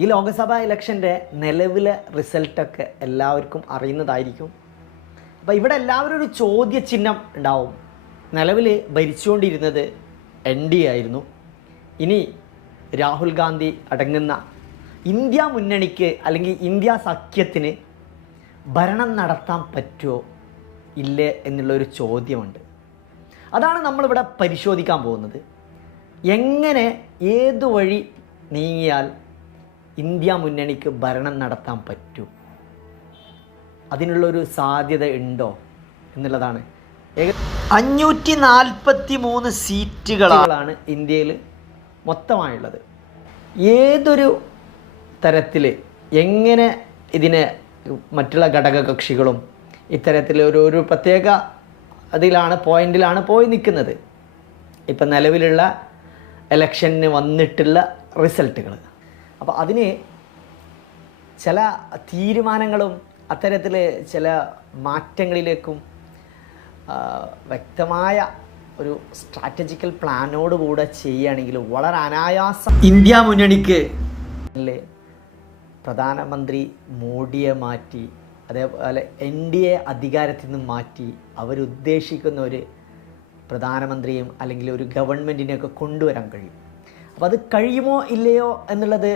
ഈ ലോക്സഭാ ഇലക്ഷന്റെ നിലവിലെ റിസൾട്ടൊക്കെ എല്ലാവർക്കും അറിയുന്നതായിരിക്കും. അപ്പോൾ ഇവിടെ എല്ലാവരും ഒരു ചോദ്യചിഹ്നം ഉണ്ടാവും. നിലവിൽ ഭരിച്ചുകൊണ്ടിരുന്നത് എൻ ഡി ആയിരുന്നു. ഇനി രാഹുൽ ഗാന്ധി അടങ്ങുന്ന ഇന്ത്യ മുന്നണിക്ക് അല്ലെങ്കിൽ ഇന്ത്യ സഖ്യത്തിന് ഭരണം നടത്താൻ പറ്റുമോ ഇല്ലേ എന്നുള്ളൊരു ചോദ്യമുണ്ട്. അതാണ് നമ്മളിവിടെ പരിശോധിക്കാൻ പോകുന്നത്. എങ്ങനെ ഏതു വഴി നീങ്ങിയാൽ ഇന്ത്യ മുന്നണിക്ക് ഭരണം നടത്താൻ പറ്റൂ. അതിനുള്ളൊരു സാധ്യത ഉണ്ടോ എന്നുള്ളതാണ്. അഞ്ഞൂറ്റി നാൽപ്പത്തി മൂന്ന് സീറ്റുകളാണ് ഇന്ത്യയിൽ മൊത്തമായുള്ളത്. ഏതൊരു തരത്തിൽ എങ്ങനെ ഇതിനെ മറ്റുള്ള ഘടക കക്ഷികളും ഇത്തരത്തിൽ ഒരു ഒരു പ്രത്യേക അതിലാണ് പോയിന്റിലാണ് പോയി നിൽക്കുന്നത്. ഇപ്പം നിലവിലുള്ള ഇലക്ഷന് വന്നിട്ടുള്ള റിസൾട്ടുകൾ അപ്പോൾ അതിന് ചില തീരുമാനങ്ങളും അത്തരത്തിൽ ചില മാറ്റങ്ങളിലേക്കും വ്യക്തമായ ഒരു സ്ട്രാറ്റജിക്കൽ പ്ലാനോട് പ്ലാനോടുകൂടെ ചെയ്യുകയാണെങ്കിൽ വളരെ അനായാസം ഇന്ത്യ മുന്നണിക്ക് പ്രധാനമന്ത്രി മോഡിയെ മാറ്റി അതേപോലെ എൻ ഡി എ അധികാരത്തിൽ നിന്ന് മാറ്റി അവരുദ്ദേശിക്കുന്ന ഒരു പ്രധാനമന്ത്രിയും അല്ലെങ്കിൽ ഒരു ഗവൺമെന്റിനെയൊക്കെ കൊണ്ടുവരാൻ കഴിയും. അപ്പോൾ അത് കഴിയുമോ ഇല്ലയോ എന്നുള്ളത്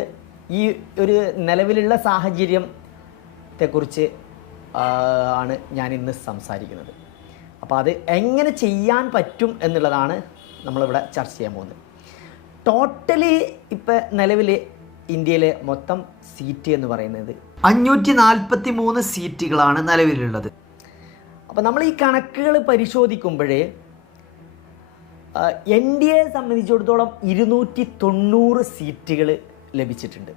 ഈ ഒരു നിലവിലുള്ള സാഹചര്യത്തെക്കുറിച്ച് ആണ് ഞാൻ ഇന്ന് സംസാരിക്കുന്നത്. അപ്പോൾ അത് എങ്ങനെ ചെയ്യാൻ പറ്റും എന്നുള്ളതാണ് നമ്മളിവിടെ ചർച്ച ചെയ്യാൻ പോകുന്നത്. ടോട്ടലി ഇപ്പം നിലവിൽ ഇന്ത്യയിലെ മൊത്തം സീറ്റ് എന്ന് പറയുന്നത് അഞ്ഞൂറ്റി നാൽപ്പത്തി മൂന്ന് സീറ്റുകളാണ് നിലവിലുള്ളത്. അപ്പോൾ നമ്മൾ ഈ കണക്കുകൾ പരിശോധിക്കുമ്പോഴേ എൻ ഡി എയെ സംബന്ധിച്ചിടത്തോളം ഇരുന്നൂറ്റി തൊണ്ണൂറ് സീറ്റുകൾ ലഭിച്ചിട്ടുണ്ട്.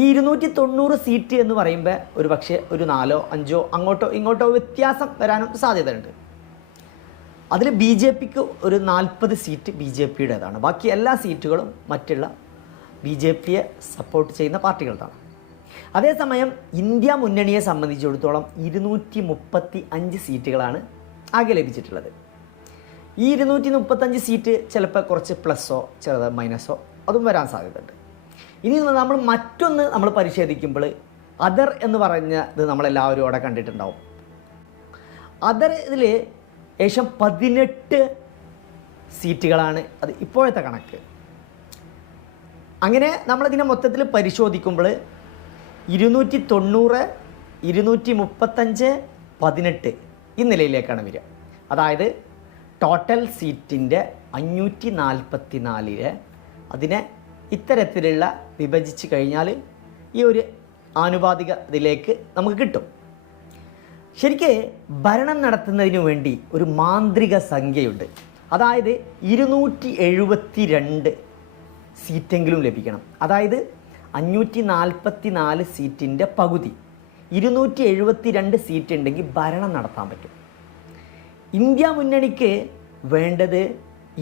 ഈ ഇരുന്നൂറ്റി തൊണ്ണൂറ് സീറ്റ് എന്ന് പറയുമ്പോൾ ഒരു പക്ഷേ ഒരു നാലോ അഞ്ചോ അങ്ങോട്ടോ ഇങ്ങോട്ടോ വ്യത്യാസം വരാനും സാധ്യതയുണ്ട്. അതിൽ ബി ജെ പിക്ക് ഒരു നാൽപ്പത് സീറ്റ് ബി ജെ പിയുടേതാണ്. ബാക്കി എല്ലാ സീറ്റുകളും മറ്റുള്ള ബി ജെ പിയെ സപ്പോർട്ട് ചെയ്യുന്ന പാർട്ടികളാണ് അതേസമയം ഇന്ത്യ മുന്നണിയെ സംബന്ധിച്ചിടത്തോളം ഇരുന്നൂറ്റി മുപ്പത്തി അഞ്ച് സീറ്റുകളാണ് ആകെ ലഭിച്ചിട്ടുള്ളത്. ഈ ഇരുന്നൂറ്റി മുപ്പത്തഞ്ച് സീറ്റ് ചിലപ്പോൾ കുറച്ച് പ്ലസ്സോ ചെറുത് മൈനസോ അതും വരാൻ സാധ്യതയുണ്ട്. ഇനി നമ്മൾ മറ്റൊന്ന് നമ്മൾ പരിശോധിക്കുമ്പോൾ അതർ എന്ന് പറഞ്ഞത് നമ്മളെല്ലാവരും അവിടെ കണ്ടിട്ടുണ്ടാവും. അതർ ഇതിൽ ഏകദേശം പതിനെട്ട് സീറ്റുകളാണ് അത് ഇപ്പോഴത്തെ കണക്ക്. അങ്ങനെ നമ്മളതിനെ മൊത്തത്തിൽ പരിശോധിക്കുമ്പോൾ ഇരുന്നൂറ്റി തൊണ്ണൂറ് ഇരുന്നൂറ്റി മുപ്പത്തഞ്ച് പതിനെട്ട് ഈ നിലയിലേക്കാണ് വരിക. അതായത് ടോട്ടൽ സീറ്റിന്റെ അഞ്ഞൂറ്റി നാൽപ്പത്തി നാലിൽ അതിനെ ഇത്തരത്തിലുള്ള വിഭജിച്ച് കഴിഞ്ഞാൽ ഈ ഒരു ആനുപാതിക ഇതിലേക്ക് നമുക്ക് കിട്ടും. ശരിക്ക് ഭരണം നടത്തുന്നതിന് വേണ്ടി ഒരു മാന്ത്രിക സംഖ്യയുണ്ട്. അതായത് ഇരുന്നൂറ്റി എഴുപത്തി രണ്ട് സീറ്റെങ്കിലും ലഭിക്കണം. അതായത് അഞ്ഞൂറ്റി നാൽപ്പത്തി നാല് സീറ്റിന്റെ പകുതി. ഇരുന്നൂറ്റി എഴുപത്തി രണ്ട് സീറ്റ് ഉണ്ടെങ്കിൽ ഭരണം നടത്താൻ പറ്റും. ഇന്ത്യ മുന്നണിക്ക് വേണ്ടത്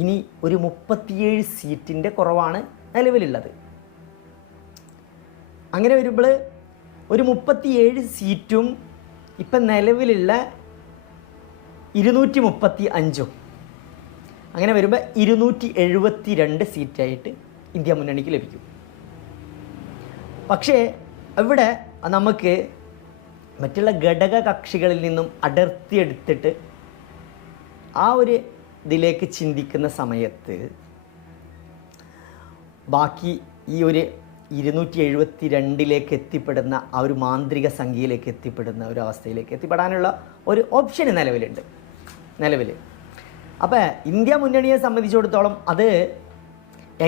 ഇനി ഒരു മുപ്പത്തിയേഴ് സീറ്റിന്റെ കുറവാണ് നിലവിലുള്ളത്. അങ്ങനെ വരുമ്പോൾ ഒരു മുപ്പത്തിയേഴ് സീറ്റും ഇപ്പം നിലവിലുള്ള ഇരുന്നൂറ്റി മുപ്പത്തി അഞ്ചും അങ്ങനെ വരുമ്പോൾ ഇരുന്നൂറ്റി എഴുപത്തി രണ്ട് സീറ്റായിട്ട് ഇന്ത്യ മുന്നണിക്ക് ലഭിക്കും. പക്ഷേ അവിടെ നമുക്ക് മറ്റുള്ള ഘടക കക്ഷികളിൽ നിന്നും അടർത്തിയെടുത്തിട്ട് ആ ഒരു ഇതിലേക്ക് ചിന്തിക്കുന്ന സമയത്ത് ബാക്കി ഈ ഒരു ഇരുന്നൂറ്റി എഴുപത്തി രണ്ടിലേക്ക് എത്തിപ്പെടുന്ന ആ ഒരു മാന്ത്രിക സംഖ്യയിലേക്ക് എത്തിപ്പെടുന്ന ഒരു അവസ്ഥയിലേക്ക് എത്തിപ്പെടാനുള്ള ഒരു ഓപ്ഷൻ നിലവിലുണ്ട്. നിലവിൽ അപ്പോൾ ഇന്ത്യ മുന്നണിയെ സംബന്ധിച്ചിടത്തോളം അത്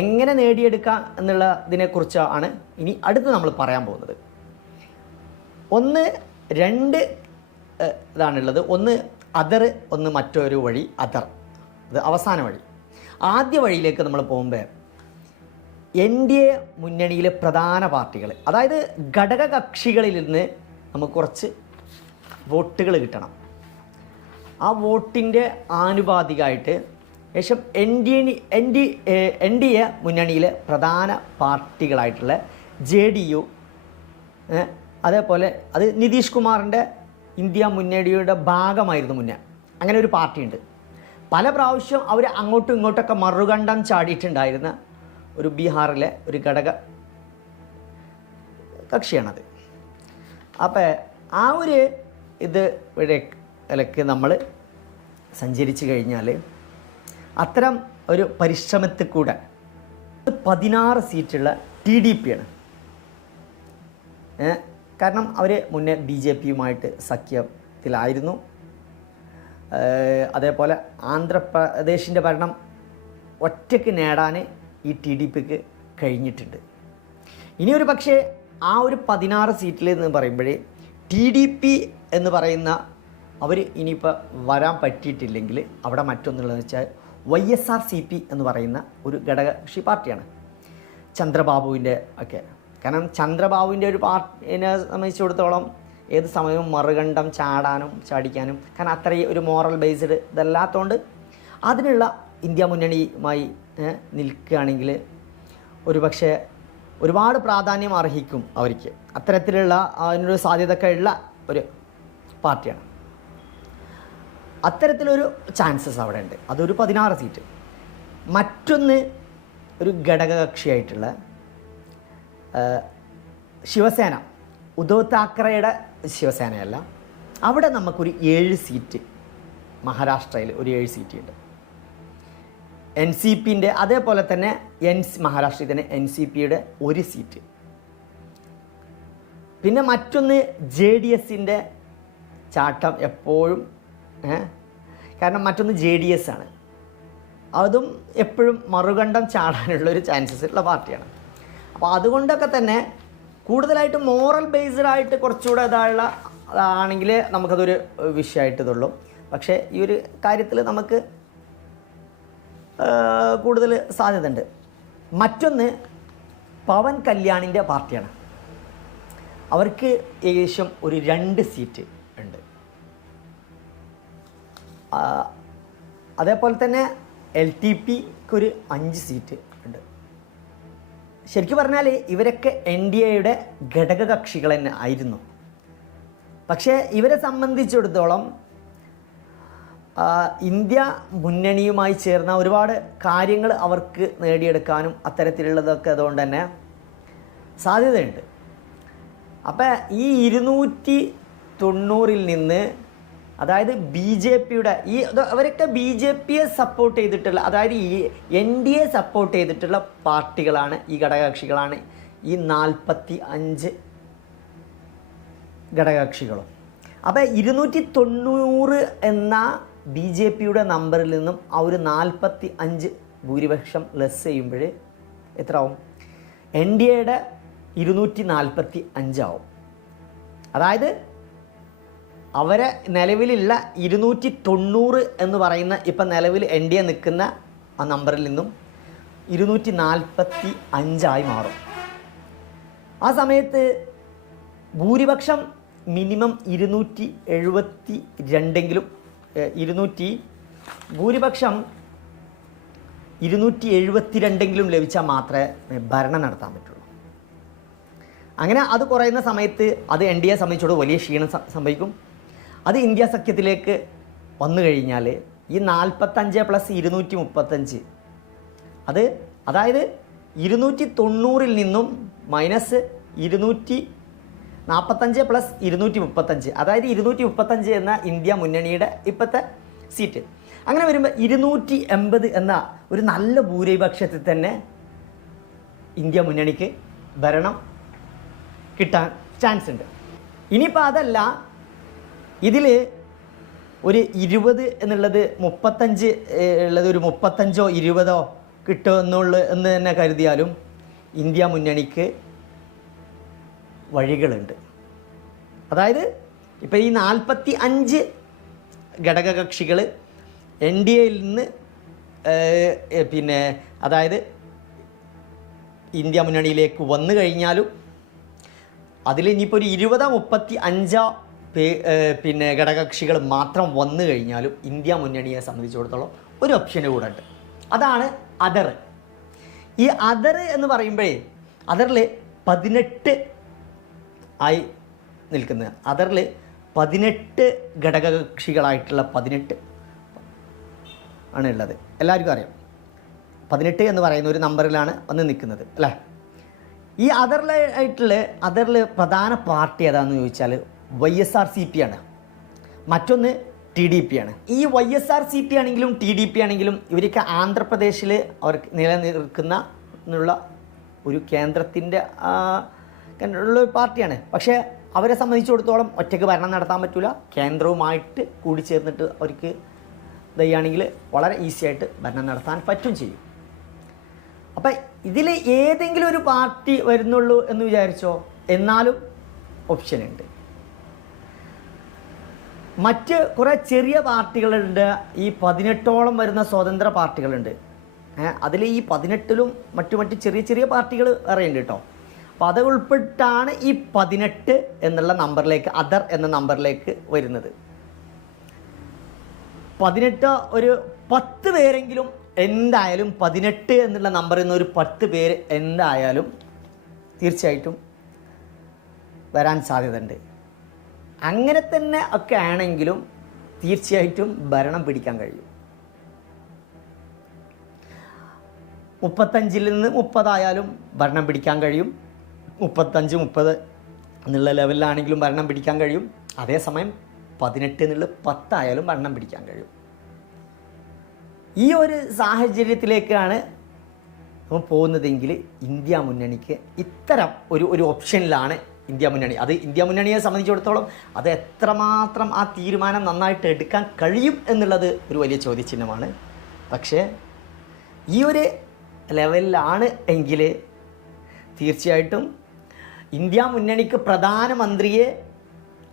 എങ്ങനെ നേടിയെടുക്കാം എന്നുള്ളതിനെക്കുറിച്ചാണ് ഇനി അടുത്ത് നമ്മൾ പറയാൻ പോകുന്നത്. ഒന്ന് രണ്ട് ഇതാണുള്ളത്. ഒന്ന് അതർ ഒന്ന് മറ്റൊരു വഴി അതർ അത് അവസാന വഴി. ആദ്യ വഴിയിലേക്ക് നമ്മൾ പോകുമ്പോൾ എൻ ഡി എ മുന്നണിയിലെ പ്രധാന പാർട്ടികൾ അതായത് ഘടക കക്ഷികളിൽ നിന്ന് നമുക്ക് കുറച്ച് വോട്ടുകൾ കിട്ടണം. ആ വോട്ടിന്റെ ആനുപാതികമായിട്ട് ശേഷം N D N D N D A മുന്നണിയിലെ പ്രധാന പാർട്ടികളായിട്ടുള്ള ജെ ഡി യു അതേപോലെ അത് നിതീഷ് കുമാറിന്റെ ഇന്ത്യ മുന്നേടിയുടെ ഭാഗമായിരുന്നു മുന്നേ. അങ്ങനെ ഒരു പാർട്ടിയുണ്ട്. പല പ്രാവശ്യം അവർ അങ്ങോട്ടും ഇങ്ങോട്ടൊക്കെ മറുകണ്ടം ചാടിയിട്ടുണ്ടായിരുന്ന ഒരു ബീഹാറിലെ ഒരു ഘടക കക്ഷിയാണത്. അപ്പോൾ ആ ഒരു ഇത് ഇലക്ക് നമ്മൾ സഞ്ചരിച്ചു കഴിഞ്ഞാൽ അത്തരം ഒരു പരിശ്രമത്തിൽ കൂടെ പതിനാറ് സീറ്റുള്ള ടി ഡി പി ആണ്. ഏ, കാരണം അവർ മുന്നേ ബി ജെ പിയുമായിട്ട് സഖ്യത്തിലായിരുന്നു. അതേപോലെ ആന്ധ്രാപ്രദേശിന്റെ ഭരണം ഒറ്റയ്ക്ക് നേടാൻ ഈ ടി ഡി പിക്ക് കഴിഞ്ഞിട്ടുണ്ട്. ഇനി ഒരു പക്ഷേ ആ ഒരു പതിനാറ് സീറ്റിൽ എന്ന് പറയുമ്പോഴേ ടി ഡി പി എന്ന് പറയുന്ന അവർ ഇനിയിപ്പോൾ വരാൻ പറ്റിയിട്ടില്ലെങ്കിൽ അവിടെ മറ്റൊന്നുള്ളത് വെച്ചാൽ Y S R C P എന്ന് പറയുന്ന ഒരു ഘടകകക്ഷി പാർട്ടിയാണ്. ചന്ദ്രബാബുവിന്റെ ഒക്കെ. കാരണം ചന്ദ്രബാബുവിന്റെ ഒരു പാർട്ടിനെ സംബന്ധിച്ചിടത്തോളം ഏത് സമയവും മറുകണ്ഠം ചാടാനും ചാടിക്കാനും കാരണം അത്രയും ഒരു മോറൽ ബേസ്ഡ് ഇതല്ലാത്തതുകൊണ്ട് അതിനുള്ള ഇന്ത്യ മുന്നണിയുമായി നിൽക്കുകയാണെങ്കിൽ നിൽക്കുകയാണെങ്കിൽ ഒരുപക്ഷെ ഒരുപാട് പ്രാധാന്യം അർഹിക്കും അവർക്ക്. അത്തരത്തിലുള്ള അതിനൊരു സാധ്യതയൊക്കെ ഉള്ള ഒരു പാർട്ടിയാണ്. അത്തരത്തിലൊരു ചാൻസസ് അവിടെ ഉണ്ട് അതൊരു പതിനാറ് സീറ്റ് മറ്റൊന്ന് ഒരു ഘടകകക്ഷിയായിട്ടുള്ള ശിവസേന. ഉദ്ധവ് താക്കറയുടെ ശിവസേനയല്ല. അവിടെ നമുക്കൊരു ഏഴ് സീറ്റ്. മഹാരാഷ്ട്രയിൽ ഒരു ഏഴ് സീറ്റ് ഉണ്ട് എൻ സി പിന്റെ അതേപോലെ തന്നെ എൻ മഹാരാഷ്ട്രയിൽ തന്നെ എൻ സി പിയുടെ ഒരു സീറ്റ്. പിന്നെ മറ്റൊന്ന് ജെ ഡി എസിന്റെ ചാട്ടം എപ്പോഴും കാരണം മറ്റൊന്ന് ജെ ഡി എസ് ആണ്. അതും എപ്പോഴും മറുകണ്ഠം ചാടാനുള്ള ഒരു ചാൻസസ് ഉള്ള പാർട്ടിയാണ്. അപ്പോൾ അതുകൊണ്ടൊക്കെ തന്നെ കൂടുതലായിട്ട് മോറൽ ബേസ്ഡ് ആയിട്ട് കുറച്ചുകൂടെ ഇതായുള്ള ആണെങ്കിൽ നമുക്കതൊരു വിഷയമായിട്ട് ഇതുള്ളൂ. പക്ഷേ ഈ ഒരു കാര്യത്തിൽ നമുക്ക് കൂടുതൽ സാധ്യതയുണ്ട്. മറ്റൊന്ന് പവൻ കല്യാണിന്റെ പാർട്ടിയാണ്. അവർക്ക് ഏകദേശം ഒരു രണ്ട് സീറ്റ് ഉണ്ട്. അതേപോലെ തന്നെ എൽ ടി പിക്ക് ഒരു അഞ്ച് സീറ്റ് ശരിക്കും പറഞ്ഞാൽ ഇവരൊക്കെ എൻ ഡി എയുടെ ഘടകകക്ഷികൾ തന്നെ ആയിരുന്നു. പക്ഷേ ഇവരെ സംബന്ധിച്ചിടത്തോളം ഇന്ത്യ മുന്നണിയുമായി ചേർന്ന ഒരുപാട് കാര്യങ്ങൾ അവർക്ക് നേടിയെടുക്കാനും അത്തരത്തിലുള്ളതൊക്കെ അതുകൊണ്ട് തന്നെ സാധ്യതയുണ്ട്. അപ്പം ഈ ഇരുന്നൂറ്റി തൊണ്ണൂറിൽ നിന്ന് അതായത് ബി ജെ പിയുടെ ഈ അവരൊക്കെ ബി ജെ പിയെ സപ്പോർട്ട് ചെയ്തിട്ടുള്ള അതായത് ഈ എൻ ഡി എ സപ്പോർട്ട് ചെയ്തിട്ടുള്ള പാർട്ടികളാണ് ഈ ഘടകകക്ഷികളാണ് ഈ നാൽപ്പത്തി അഞ്ച് ഘടകകക്ഷികളും. അപ്പോൾ ഇരുന്നൂറ്റി തൊണ്ണൂറ് എന്ന ബി ജെ പിയുടെ നമ്പറിൽ നിന്നും ആ ഒരു നാൽപ്പത്തി അഞ്ച് ഭൂരിപക്ഷം ലെസ് ചെയ്യുമ്പോൾ എത്ര ആവും എൻ ഡി എയുടെ ഇരുന്നൂറ്റി നാൽപ്പത്തി അഞ്ചാവും അതായത് അവരെ നിലവിലുള്ള ഇരുന്നൂറ്റി തൊണ്ണൂറ് എന്ന് പറയുന്ന ഇപ്പം നിലവിൽ എൻ ഡി എ നിൽക്കുന്ന ആ നമ്പറിൽ നിന്നും ഇരുന്നൂറ്റി നാൽപ്പത്തി അഞ്ചായി മാറും. ആ സമയത്ത് ഭൂരിപക്ഷം മിനിമം ഇരുന്നൂറ്റി എഴുപത്തി രണ്ടെങ്കിലും ഇരുന്നൂറ്റി ഭൂരിപക്ഷം ഇരുന്നൂറ്റി എഴുപത്തി രണ്ടെങ്കിലും ലഭിച്ചാൽ മാത്രമേ ഭരണം നടത്താൻ പറ്റുള്ളൂ. അങ്ങനെ അത് കുറയുന്ന സമയത്ത് അത് എൻ ഡി എ സംബന്ധിച്ചോട് വലിയ ക്ഷീണം സംഭവിക്കും. അത് ഇന്ത്യ സഖ്യത്തിലേക്ക് വന്നു കഴിഞ്ഞാൽ ഈ നാൽപ്പത്തഞ്ച് പ്ലസ് ഇരുന്നൂറ്റി മുപ്പത്തഞ്ച്. അത് അതായത് ഇരുന്നൂറ്റി തൊണ്ണൂറിൽ നിന്നും മൈനസ് ഇരുന്നൂറ്റി നാൽപ്പത്തഞ്ച് പ്ലസ് ഇരുന്നൂറ്റി മുപ്പത്തഞ്ച്. അതായത് ഇരുന്നൂറ്റി മുപ്പത്തഞ്ച് എന്ന ഇന്ത്യ മുന്നണിയുടെ ഇപ്പോഴത്തെ സീറ്റ് അങ്ങനെ വരുമ്പോൾ ഇരുന്നൂറ്റി എൺപത് എന്ന ഒരു നല്ല ഭൂരിപക്ഷത്തിൽ തന്നെ ഇന്ത്യ മുന്നണിക്ക് ഭരണം കിട്ടാൻ ചാൻസ് ഉണ്ട്. ഇനിയിപ്പോൾ അതല്ല ഇതിൽ ഒരു ഇരുപത് എന്നുള്ളത് മുപ്പത്തഞ്ച് ഉള്ളത് ഒരു മുപ്പത്തഞ്ചോ ഇരുപതോ കിട്ടുമോ എന്നുള്ള എന്ന് തന്നെ കരുതിയാലും ഇന്ത്യ മുന്നണിക്ക് വഴികളുണ്ട്. അതായത് ഇപ്പോൾ ഈ നാൽപ്പത്തി അഞ്ച് ഘടകകക്ഷികൾ എൻ ഡി എയിൽ നിന്ന് പിന്നെ അതായത് ഇന്ത്യ മുന്നണിയിലേക്ക് വന്നു കഴിഞ്ഞാലും അതിൽ ഇനിയിപ്പോൾ ഒരു ഇരുപതോ മുപ്പത്തി അഞ്ചോ പിന്നെ ഘടകകക്ഷികൾ മാത്രം വന്നു കഴിഞ്ഞാലും ഇന്ത്യ മുന്നണിയെ സംബന്ധിച്ചിടത്തോളം ഒരു ഓപ്ഷന് കൂടെ ഉണ്ട് അതാണ് അതർ ഈ അതർ എന്ന് പറയുമ്പോഴേ അതറിൽ പതിനെട്ട് ആയി നിൽക്കുന്നത് അതറിൽ പതിനെട്ട് ഘടകകക്ഷികളായിട്ടുള്ള പതിനെട്ട് ആണ് ഉള്ളത്. എല്ലാവർക്കും അറിയാം. പതിനെട്ട് എന്ന് പറയുന്ന ഒരു നമ്പറിലാണ് വന്ന് നിൽക്കുന്നത് അല്ലേ? ഈ അതറിലായിട്ടുള്ള അതറിൽ പ്രധാന പാർട്ടി ഏതാണെന്ന് ചോദിച്ചാൽ Y S R C P ആണ്. മറ്റൊന്ന് ടി ഡി പി ആണ്. ഈ Y S R C P ആണെങ്കിലും ടി ഡി പി ആണെങ്കിലും ഇവരൊക്കെ ആന്ധ്രാപ്രദേശിൽ അവർ നിലനിൽക്കുന്ന എന്നുള്ള ഒരു കേന്ദ്രത്തിന്റെ ഉള്ള ഒരു പാർട്ടിയാണ്. പക്ഷേ അവരെ സംബന്ധിച്ചിടത്തോളം ഒറ്റയ്ക്ക് ഭരണം നടത്താൻ പറ്റില്ല കേന്ദ്രവുമായിട്ട് കൂടി ചേർന്നിട്ട് അവർക്ക് ഇതാണെങ്കിൽ വളരെ ഈസി ആയിട്ട് ഭരണം നടത്താൻ പറ്റും ചെയ്യും. അപ്പം ഇതിൽ ഏതെങ്കിലും ഒരു പാർട്ടി വരുന്നുള്ളൂ എന്ന് വിചാരിച്ചോ? എന്നാലും ഓപ്ഷൻ ഉണ്ട്. മറ്റ് കുറേ ചെറിയ പാർട്ടികളുണ്ട്. ഈ പതിനെട്ടോളം വരുന്ന സ്വതന്ത്ര പാർട്ടികളുണ്ട്. അതിൽ ഈ പതിനെട്ടിലും മറ്റു മറ്റു ചെറിയ ചെറിയ പാർട്ടികൾ വേറെയുണ്ട് കേട്ടോ. അപ്പോൾ അത് ഉൾപ്പെട്ടാണ് ഈ പതിനെട്ട് എന്നുള്ള നമ്പറിലേക്ക് അതർ എന്ന നമ്പറിലേക്ക് വരുന്നത്. പതിനെട്ട് ഒരു പത്ത് പേരെങ്കിലും എന്തായാലും പതിനെട്ട് എന്നുള്ള നമ്പറിൽ നിന്ന് ഒരു പത്ത് പേര് എന്തായാലും തീർച്ചയായിട്ടും വരാൻ സാധ്യതയുണ്ട്. അങ്ങനെ തന്നെ ഒക്കെ ആണെങ്കിലും തീർച്ചയായിട്ടും ഭരണം പിടിക്കാൻ കഴിയും. മുപ്പത്തഞ്ചിൽ നിന്ന് മുപ്പതായാലും ഭരണം പിടിക്കാൻ കഴിയും. മുപ്പത്തഞ്ച് മുപ്പത് എന്നുള്ള ലെവലിലാണെങ്കിലും ഭരണം പിടിക്കാൻ കഴിയും. അതേസമയം പതിനെട്ട് എന്നുള്ള പത്തായാലും ഭരണം പിടിക്കാൻ കഴിയും. ഈ ഒരു സാഹചര്യത്തിലേക്കാണ് പോകുന്നതെങ്കിൽ ഇന്ത്യ മുന്നണിക്ക് ഇത്തരം ഒരു ഒരു ഓപ്ഷനിലാണ് ഇന്ത്യ മുന്നണി. അത് ഇന്ത്യ മുന്നണിയെ സംബന്ധിച്ചിടത്തോളം അത് എത്രമാത്രം ആ തീരുമാനം നന്നായിട്ട് എടുക്കാൻ കഴിയും എന്നുള്ളത് ഒരു വലിയ ചോദ്യചിഹ്നമാണ്. പക്ഷേ ഈ ഒരു ലെവലിലാണ് എങ്കിൽ തീർച്ചയായിട്ടും ഇന്ത്യ മുന്നണിക്ക് പ്രധാനമന്ത്രിയെ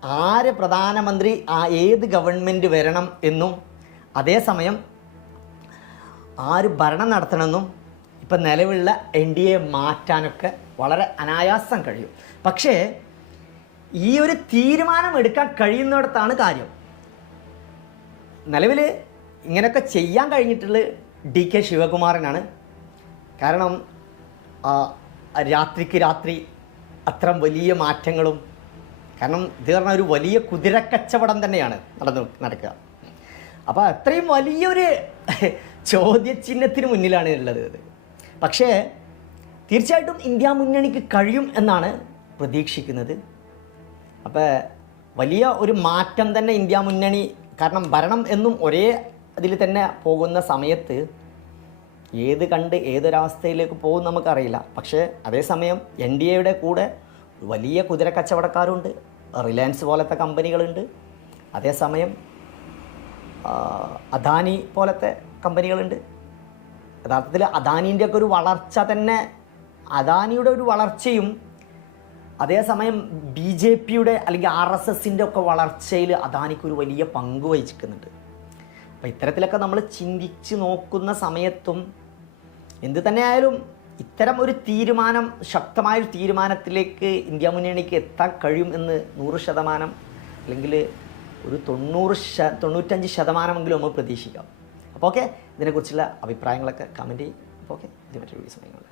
ആര് പ്രധാനമന്ത്രി ആ ഏത് ഗവൺമെന്റ് വരണം എന്നും അതേസമയം ആര് ഭരണം നടത്തണമെന്നും ഇപ്പം നിലവിലുള്ള എൻ ഡി എ മാറ്റാനൊക്കെ വളരെ അനായാസം കഴിയും. പക്ഷേ ഈ ഒരു തീരുമാനം എടുക്കാൻ കഴിയുന്നിടത്താണ് കാര്യം. നിലവിൽ ഇങ്ങനെയൊക്കെ ചെയ്യാൻ കഴിഞ്ഞിട്ടുള്ള ഡി കെ ശിവകുമാരനാണ് കാരണം രാത്രിക്ക് രാത്രി അത്രയും വലിയ മാറ്റങ്ങളും കാരണം ഇത് പറഞ്ഞ ഒരു വലിയ കുതിരക്കച്ചവടം തന്നെയാണ് നടന്നു നടക്കുക. അപ്പോൾ അത്രയും വലിയൊരു ചോദ്യചിഹ്നത്തിന് മുന്നിലാണ് ഉള്ളത് പക്ഷേ തീർച്ചയായിട്ടും ഇന്ത്യ മുന്നണിക്ക് കഴിയും എന്നാണ് പ്രതീക്ഷിക്കുന്നത്. അപ്പോൾ വലിയ ഒരു മാറ്റം തന്നെ ഇന്ത്യ മുന്നണി കാരണം ഭരണം എന്നും ഒരേ അതിൽ തന്നെ പോകുന്ന സമയത്ത് ഏത് കണ്ട് ഏതൊരവസ്ഥയിലേക്ക് പോകും നമുക്കറിയില്ല. പക്ഷേ അതേസമയം എൻ ഡി എയുടെ കൂടെ വലിയ കുതിര കച്ചവടക്കാരുണ്ട് റിലയൻസ് പോലത്തെ കമ്പനികളുണ്ട്. അതേസമയം അദാനി പോലത്തെ കമ്പനികളുണ്ട്. യഥാർത്ഥത്തിൽ അദാനീന്റെയൊക്കെ ഒരു വളർച്ച തന്നെ അദാനിയുടെ ഒരു വളർച്ചയും അതേസമയം ബി ജെ പിയുടെ അല്ലെങ്കിൽ ആർ എസ് എസിന്റെ ഒക്കെ വളർച്ചയിൽ അദാനിക്ക് ഒരു വലിയ പങ്ക് വഹിച്ചിരിക്കുന്നുണ്ട്. അപ്പോൾ ഇത്തരത്തിലൊക്കെ നമ്മൾ ചിന്തിച്ച് നോക്കുന്ന സമയത്തും എന്ത് തന്നെയായാലും ഇത്തരം ഒരു തീരുമാനം ശക്തമായൊരു തീരുമാനത്തിലേക്ക് ഇന്ത്യ മുന്നണിക്ക് എത്താൻ കഴിയും എന്ന് നൂറ് ശതമാനം അല്ലെങ്കിൽ ഒരു തൊണ്ണൂറ് ശ തൊണ്ണൂറ്റഞ്ച് ശതമാനമെങ്കിലും നമ്മൾ പ്രതീക്ഷിക്കാം. അപ്പോൾ ഓക്കെ ഇതിനെക്കുറിച്ചുള്ള അഭിപ്രായങ്ങളൊക്കെ കമന്റ് ചെയ്യും. അപ്പോൾ ഓക്കെ ഇത് മറ്റൊരു സമയങ്ങളിൽ